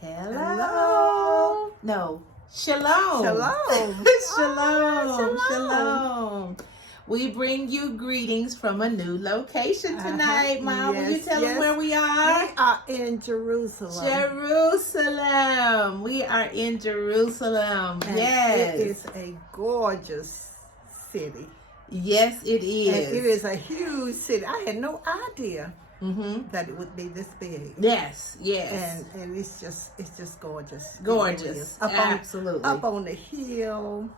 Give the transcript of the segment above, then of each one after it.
Hello. No. Shalom. Shalom. Shalom. Shalom. We bring you greetings from a new location tonight, Mom. Will you tell them where we are? We are in Jerusalem. Jerusalem. We are in Jerusalem. And yes. It is a gorgeous city. Yes, it is. And it is a huge city. I had no idea that it would be this big. Yes, yes. And it's just gorgeous. Gorgeous. Absolutely. Up on the hill.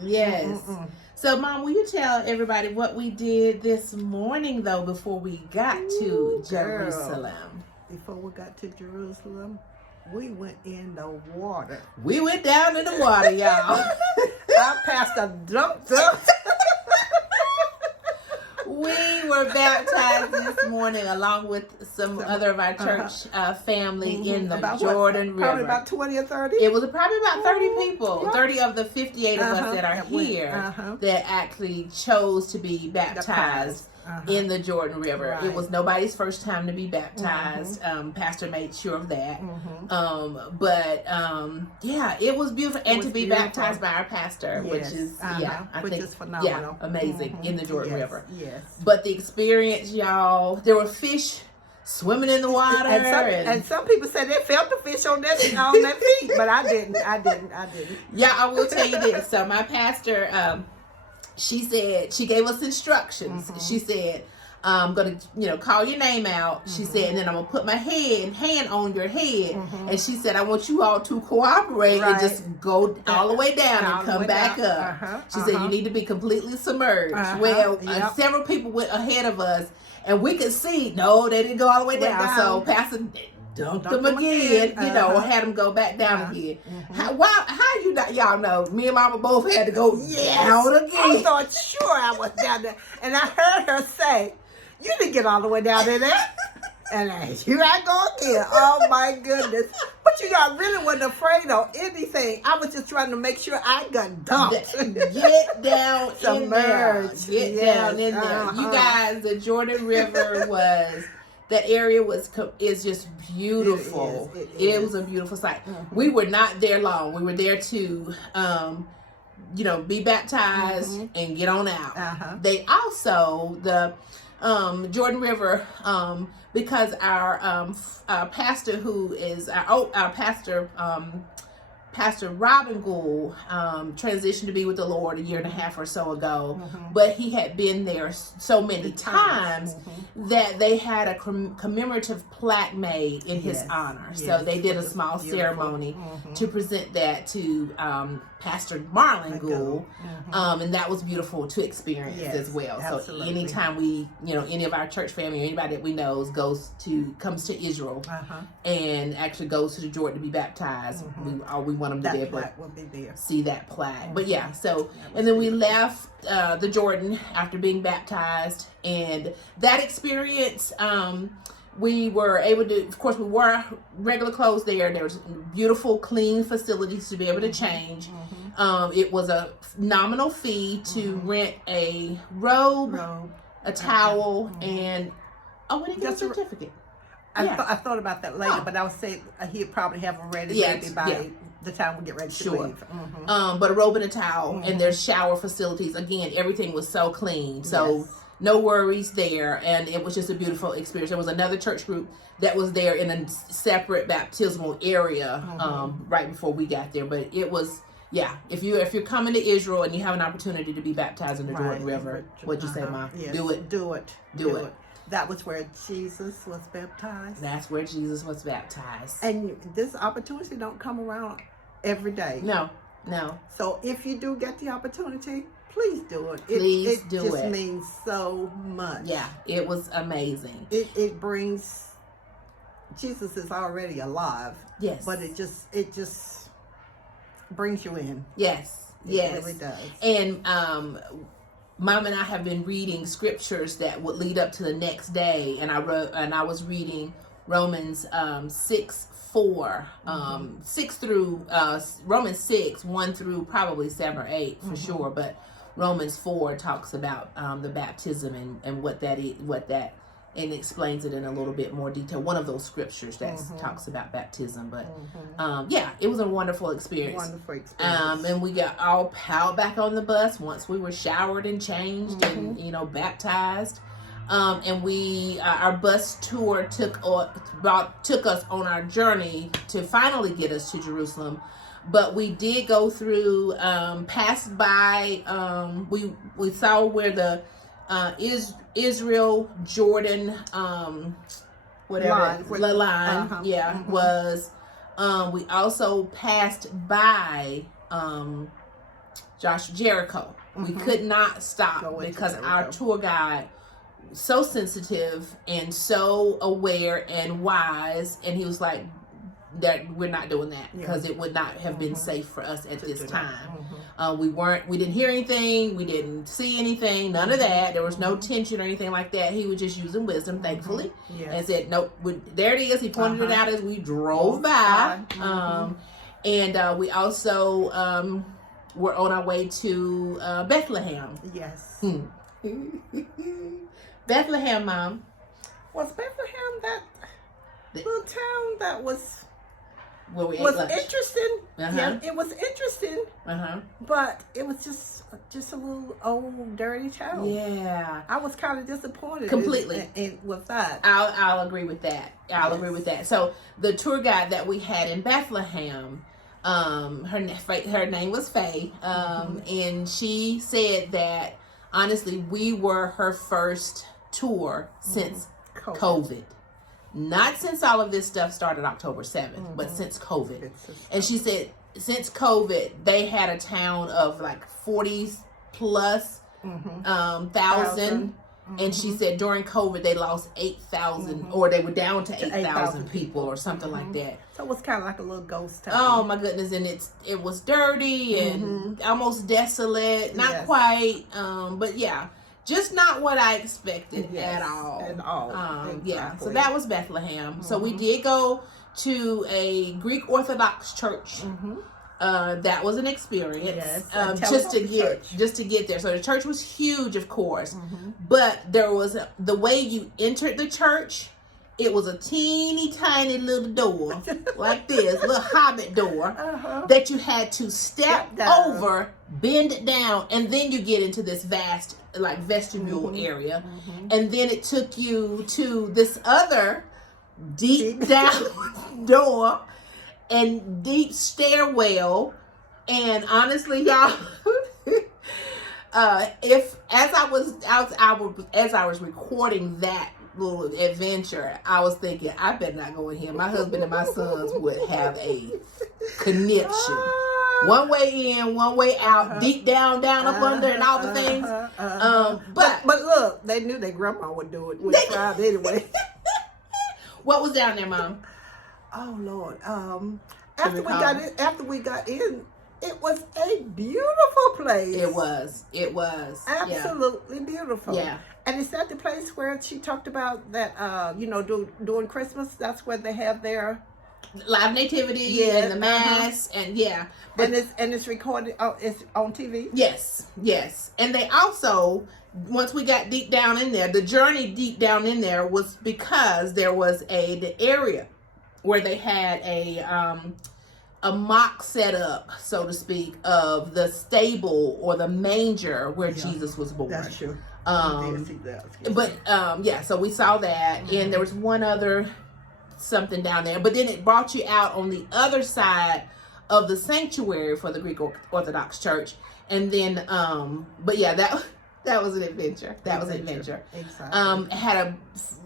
Yes. So, Mom, will you tell everybody what we did this morning, though, before we got to Jerusalem? Girl, before we got to Jerusalem, we went in the water. We went down in the water, y'all. Our pastor dumped us. We were baptized this morning along with some other of our church family in the Jordan River. Probably about 20 or 30? It was probably about 30 people, 30 of the 58 of us that are here that actually chose to be baptized in the Jordan River. Right. It was nobody's first time to be baptized. Pastor made sure of that. Yeah, it was beautiful. And to be baptized by our pastor, which is, I think, is phenomenal. Yeah, amazing in the Jordan River. Yes. But the experience, y'all, there were fish swimming in the water. And some people said they felt the fish on their feet, but I didn't. Yeah, I will tell you this. So my pastor, she said, she gave us instructions. She said, I'm going to, call your name out. She said, and then I'm going to put my hand on your head. And she said, I want you all to cooperate and just go all the way down and come back up. She said, you need to be completely submerged. Several people went ahead of us and we could see, no, they didn't go all the way down. So Pastor dumped them again, had them go back down again. How y'all know, me and Mama both had to go down again. I thought sure I was down there. And I heard her say, you didn't get all the way down there. And here I go again. Oh my goodness. But I really wasn't afraid of anything. I was just trying to make sure I got dumped. Get down submerged. In there. Get down in there. You guys, the Jordan River that area is just beautiful. It was a beautiful sight. We were not there long. We were there to, be baptized and get on out. They also, the Jordan River, because our pastor who is our pastor, Pastor Robin Gould transitioned to be with the Lord a year and a half or so ago, but he had been there so many times that they had a commemorative plaque made in his honor. So they did a small ceremony to present that to Pastor Marlon Gould, and that was beautiful to experience as well. Absolutely. So anytime we, any of our church family or anybody that we know comes to Israel and actually goes to the Jordan to be baptized, we want them to be able to see that plaque. But yeah, and then we left the Jordan after being baptized, and that experience, we were able to, of course, we wore regular clothes there. There was beautiful, clean facilities to be able to change. It was a nominal fee to rent a robe, a towel, and we didn't get a certificate. I thought about that later, but I would say he'd probably have them ready by the time we get ready to leave. But a robe and a towel, and there's shower facilities. Again, everything was so clean. So no worries there, and it was just a beautiful experience. There was another church group that was there in a separate baptismal area right before we got there. But it was, if you're coming to Israel and you have an opportunity to be baptized in the Jordan River, what'd you say, Mom? Yes. Do it. Do it. That was where Jesus was baptized. That's where Jesus was baptized. And this opportunity don't come around every day. No. So if you do get the opportunity, please do it. It just means so much. Yeah, it was amazing. It brings, Jesus is already alive. Yes. But it just brings you in. Yes. It really does. And Mom and I have been reading scriptures that would lead up to the next day, and I was reading Romans 6:4, 6 through Romans 6, 1 through probably 7 or 8 for sure, but Romans 4 talks about the baptism and what that and explains it in a little bit more detail. One of those scriptures that talks about baptism, but yeah, it was a wonderful experience. And we got all piled back on the bus once we were showered and changed and baptized. And we our bus tour took us on our journey to finally get us to Jerusalem. But we did go through, passed by. We saw where the Israel Jordan line was. We also passed by Jericho. We could not stop because our tour guide, so sensitive and so aware and wise, and he was like, that we're not doing that because it would not have been safe for us at this time. We didn't hear anything, we didn't see anything, none of that. There was no tension or anything like that. He was just using wisdom, thankfully, and said, nope, there it is. He pointed it out as we drove by. And we also were on our way to Bethlehem. Yes. Bethlehem, Mom. Was Bethlehem that little town that was interesting? Yeah, it was interesting. But it was just a little old, dirty town. Yeah, I was kind of disappointed completely with that. I'll agree with that. I'll agree with that. So the tour guide that we had in Bethlehem, her name was Faye, and she said that honestly we were her first tour since COVID. Not since all of this stuff started October 7th, but since COVID. And she said since COVID, they had a town of like 40 plus thousand. And she said during COVID, they lost 8,000 or they were down to 8,000 people or something like that. So it was kind of like a little ghost town. Oh my goodness. And it was dirty and almost desolate. Not quite. But yeah. Just not what I expected at all. Exactly. Yeah, so that was Bethlehem. So we did go to a Greek Orthodox church. That was an experience. Just to get there. So the church was huge, of course, but there was the way you entered the church. It was a teeny tiny little door like this, little hobbit door that you had to step over, bend it down, and then you get into this vast like vestibule area. And then it took you to this other deep down door and deep stairwell. And honestly, y'all, as I was recording that little adventure, I was thinking, I better not go in here. My husband and my sons would have a conniption. One way in, one way out, deep down, up under, and all the things. But look, they knew their grandma would do it. We tried anyway. What was down there, Mom? Oh Lord. After we got in, it was a beautiful place. It was. Absolutely beautiful. Yeah. And is that the place where she talked about that, during Christmas, that's where they have their live nativity and the mass and but it's recorded. It's on TV. Yes. And they also, once we got deep down in there, the journey deep down in there was because there was the area where they had a mock setup, so to speak, of the stable or the manger where Jesus was born. That's true. So we saw that, and there was one other something down there, but then it brought you out on the other side of the sanctuary for the Greek Orthodox Church, and then that was an adventure. Exactly. It had a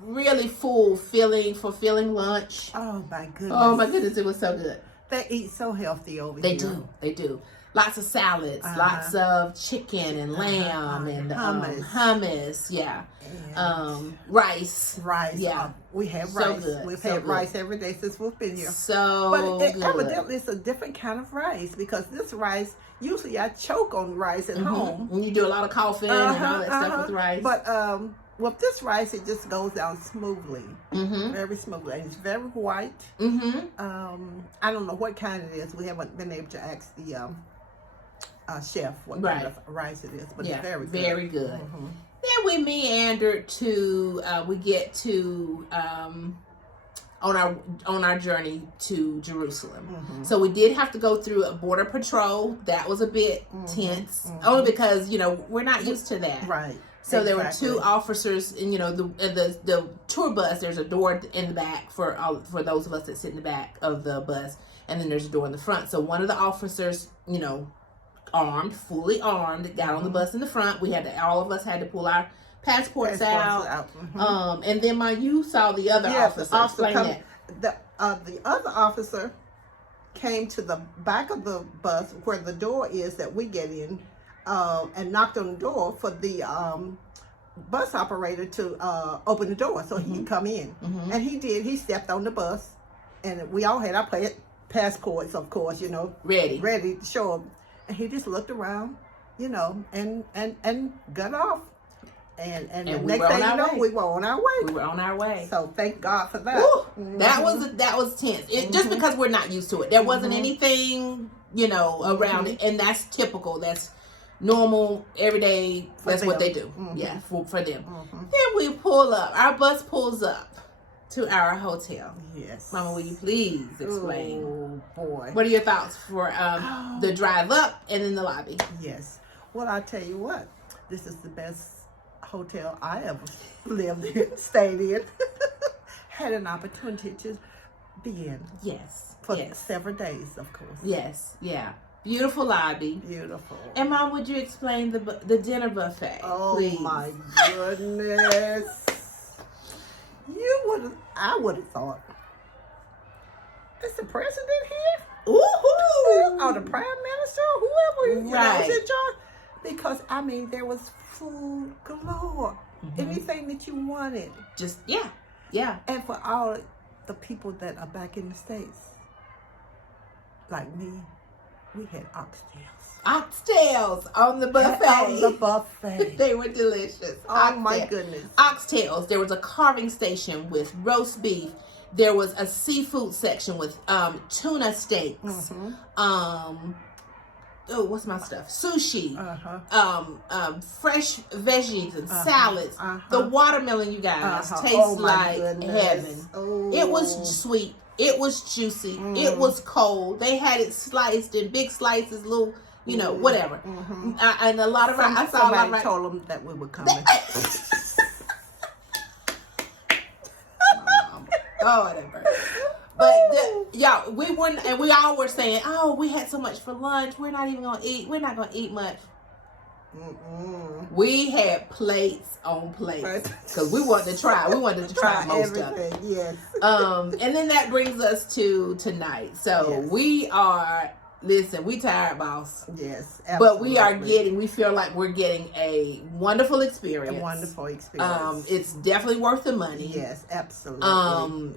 really fulfilling lunch. Oh my goodness, it was so good. They eat so healthy over here. They do. Lots of salads, lots of chicken and lamb and hummus. Yeah. Rice. Yeah. We have so rice. Good. We've had rice every day since we've been here. But evidently it's a different kind of rice, because this rice, usually I choke on rice at home. When you do a lot of coughing and all that stuff with rice. But with this rice, it just goes down smoothly. Very smoothly. And it's very white. I don't know what kind it is. We haven't been able to ask chef what kind of rice it is, but it's very good. Very good. Then we meandered to we get to on our journey to Jerusalem. So we did have to go through a border patrol. That was a bit tense, only because we're not used to that. Right. So there were two officers, and the tour bus. There's a door in the back for those of us that sit in the back of the bus, and then there's a door in the front. So one of the officers, fully armed, got on the bus in the front. All of us had to pull our passports out. And then you saw the other officer. The other officer came to the back of the bus where the door is that we get in. And knocked on the door for the bus operator to open the door so he could come in. And he did. He stepped on the bus, and we all had our passports, of course, ready to show him. And he just looked around, and got off. And the next thing you know, we were on our way. We were on our way. So thank God for that. That was tense. Just because we're not used to it. There wasn't anything, around it, and that's typical. That's normal, everyday. That's what they do. Yeah, for them. Then we pull up. Our bus pulls up to our hotel. Yes. Mama, will you please explain? Oh boy. What are your thoughts for the drive up and then the lobby? Yes. Well, I tell you what, this is the best hotel I ever lived in, stayed in. Had an opportunity to be in. Yes. For several days, of course. Yes. Yeah. Beautiful lobby. Beautiful. And Mom, would you explain the dinner buffet? Oh, please? My goodness. I would have thought, is the president here? Ooh. Or the prime minister, whoever is in charge. Because, there was food galore. Anything that you wanted. Just, yeah. And for all the people that are back in the States, like me, we had oxtails. Oxtails on the buffet. On the buffet. They were delicious. Oh, my goodness. Oxtails. There was a carving station with roast beef. There was a seafood section with tuna steaks. What's my stuff? Sushi. Fresh veggies and salads. The watermelon, you guys, tastes like heaven. It was sweet. It was juicy. It was cold. They had it sliced in big slices, little, whatever. And a lot of somebody told them that we were coming. Whatever. But y'all, we wouldn't, and we all were saying, "Oh, we had so much for lunch. We're not even gonna eat. We're not gonna eat much." We had plates on plates because we wanted to try. We wanted to try most of it. Yes. And then that brings us to tonight. So we are. Listen, we tired, boss. Yes, absolutely. But we feel like we're getting a wonderful experience. A wonderful experience. It's definitely worth the money. Yes, absolutely.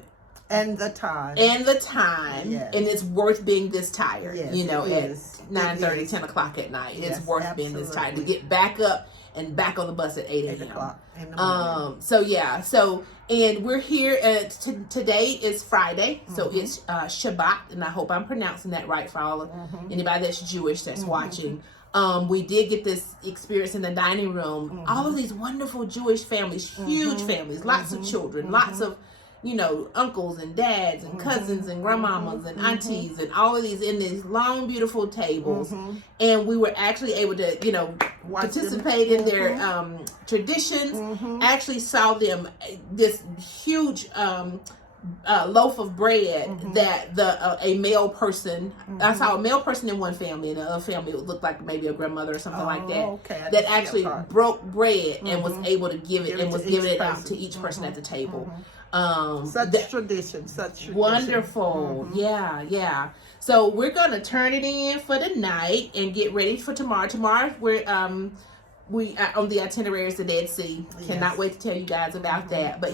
And the time. Yes. And it's worth being this tired. Yes, at 9:30, 10 o'clock at night. Yes, it's worth being this tired to get back up and back on the bus at 8 a.m. 8 o'clock in the morning. And we're here today is Friday, so it's Shabbat, and I hope I'm pronouncing that right for all of anybody that's Jewish that's watching. We did get this experience in the dining room. All of these wonderful Jewish families, huge families, lots of children, lots of uncles and dads and cousins and grandmamas and aunties and all of these in these long, beautiful tables. And we were actually able to, participate in their traditions. Actually saw them this huge loaf of bread that a male person, I saw a male person in one family, and the other family would look like maybe a grandmother or something like that, that actually broke bread and was able to give it and was giving it out to each person at the table. Such tradition. Wonderful. Yeah. So we're gonna turn it in for the night and get ready for tomorrow. Tomorrow we're on the itinerary is the Dead Sea. Cannot wait to tell you guys about that. But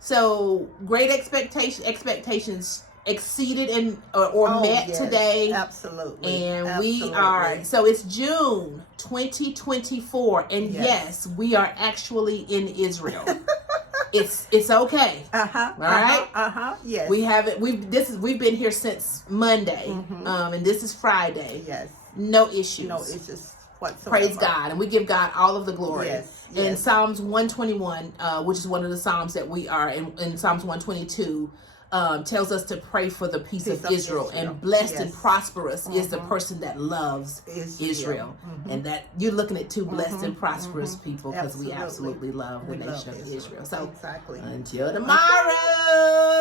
so great expectations exceeded and or met today. Absolutely. And we are, so it's June 2024, and yes, we are actually in Israel. It's okay. All right. Yes. We haven't. We've been here since Monday. And this is Friday. Yes. No issues. No issues whatsoever. Praise God. And we give God all of the glory. Yes. In Psalms 121, which is one of the Psalms that we are in Psalms 122, tells us to pray for the peace of Israel. And blessed and prosperous is the person that loves Israel. And that you're looking at two blessed and prosperous people, because we absolutely love the nation of Israel. So until tomorrow.